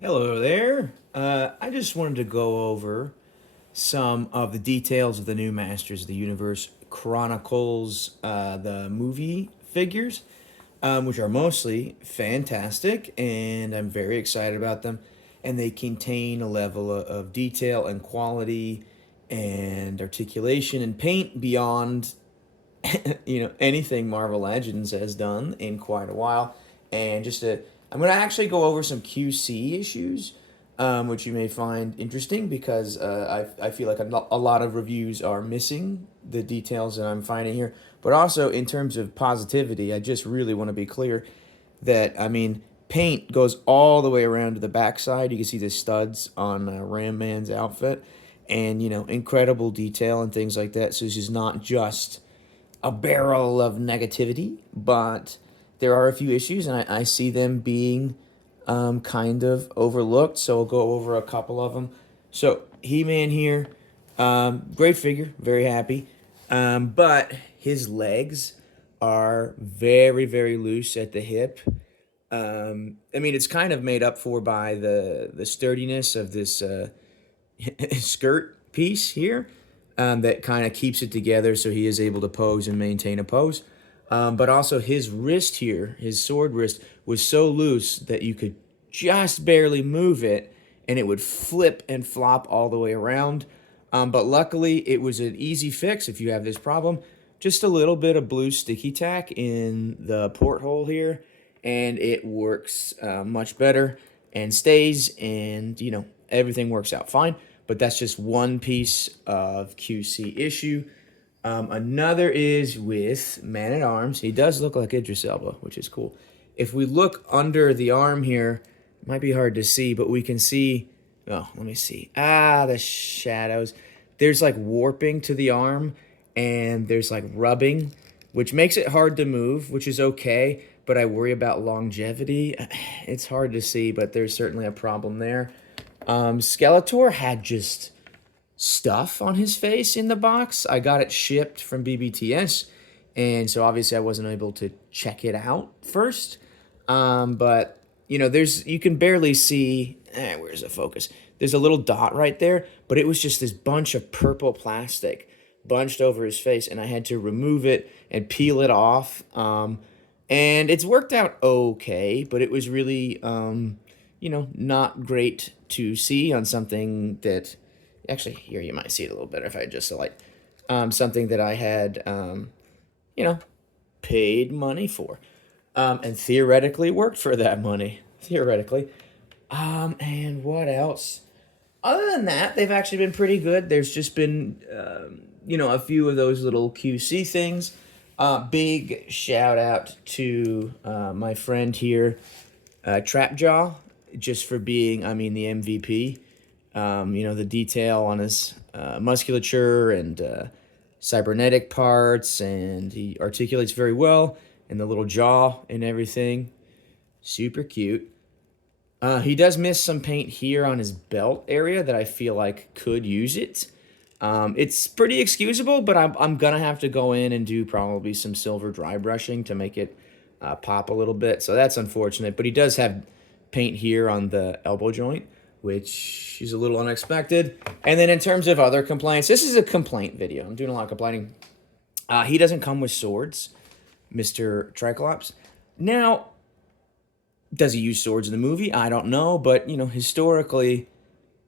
Hello there. I just wanted to go over some of the details of the new Masters of the Universe Chronicles, the movie figures, which are mostly fantastic, and I'm very excited about them. And they contain a level of detail and quality and articulation and paint beyond anything Marvel Legends has done in quite a while. And I'm going to actually go over some QC issues, which you may find interesting because I feel like a lot of reviews are missing the details that I'm finding here. But also in terms of positivity, I just really want to be clear that paint goes all the way around to the backside. You can see the studs on Ram Man's outfit, and incredible detail and things like that. So this is not just a barrel of negativity, but there are a few issues, and I see them being kind of overlooked. So I'll go over a couple of them. So He-Man here, great figure, very happy, but his legs are very, very loose at the hip. It's kind of made up for by the sturdiness of this skirt piece here, that kind of keeps it together so he is able to pose and maintain a pose. But also his wrist here, his sword wrist, was so loose that you could just barely move it and it would flip and flop all the way around. But luckily, it was an easy fix if you have this problem. Just a little bit of blue sticky tack in the porthole here, and it works much better and stays, and everything works out fine. But that's just one piece of QC issue. Another is with Man at Arms. He does look like Idris Elba, which is cool. If we look under the arm here, it might be hard to see, but we can see. Oh, let me see. The shadows. There's like warping to the arm, and there's like rubbing, which makes it hard to move, which is okay. But I worry about longevity. It's hard to see, but there's certainly a problem there. Skeletor had just stuff on his face in the box. I got it shipped from BBTS, and so obviously I wasn't able to check it out first. But there's you can barely see. Where's the focus? There's a little dot right there, but it was just this bunch of purple plastic bunched over his face, and I had to remove it and peel it off. And it's worked out okay, but it was really, not great to see on something that, actually, here you might see it a little better if I just select something that I had, paid money for, and theoretically worked for that money, theoretically. And what else? Other than that, they've actually been pretty good. There's just been, a few of those little QC things. Big shout out to my friend here, Trapjaw, just for being, the MVP. The detail on his musculature and cybernetic parts, and he articulates very well, and the little jaw and everything. Super cute. He does miss some paint here on his belt area that I feel like could use it. It's pretty excusable, but I'm gonna have to go in and do probably some silver dry brushing to make it pop a little bit. So that's unfortunate. But he does have paint here on the elbow joint, which is a little unexpected. And then in terms of other complaints, this is a complaint video. I'm doing a lot of complaining. He doesn't come with swords, Mr. Triclops. Now, does he use swords in the movie? I don't know, but historically,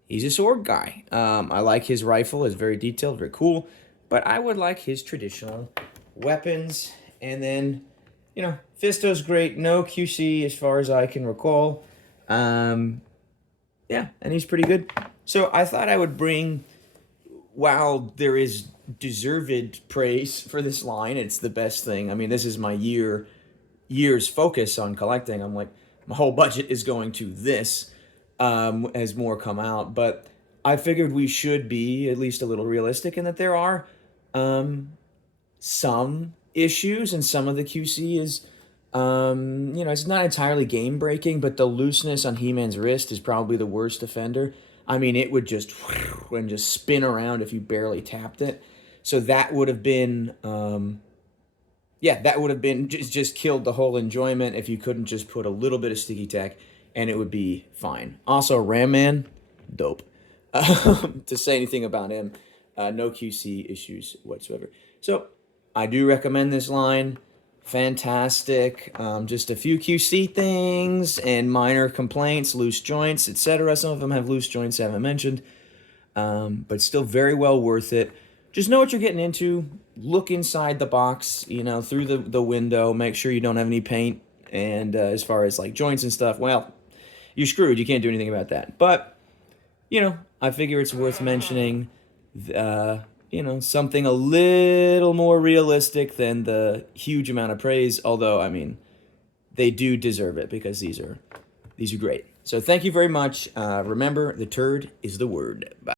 he's a sword guy. I like his rifle; it's very detailed, very cool. But I would like his traditional weapons. And then, Fisto's great. No QC as far as I can recall. Yeah, and he's pretty good. So I thought I would bring, while there is deserved praise for this line, it's the best thing. This is my year's focus on collecting. I'm like, my whole budget is going to this, as more come out. But I figured we should be at least a little realistic in that there are some issues, and some of the QC is, it's not entirely game breaking, but the looseness on He-Man's wrist is probably the worst offender. It would just and just spin around if you barely tapped it. So that would have been, that would have been just killed the whole enjoyment if you couldn't just put a little bit of sticky tack and it would be fine. Also, Ram Man, dope. To say anything about him, no QC issues whatsoever. So I do recommend this line. Fantastic. Just a few QC things and minor complaints, loose joints, etc. Some of them have loose joints I haven't mentioned, but still very well worth it. Just know what you're getting into. Look inside the box, through the window. Make sure you don't have any paint. And as far as like joints and stuff, well, you're screwed. You can't do anything about that. But, I figure it's worth mentioning, something a little more realistic than the huge amount of praise. Although, I mean, they do deserve it because these are great. So thank you very much. Remember, the turd is the word. Bye.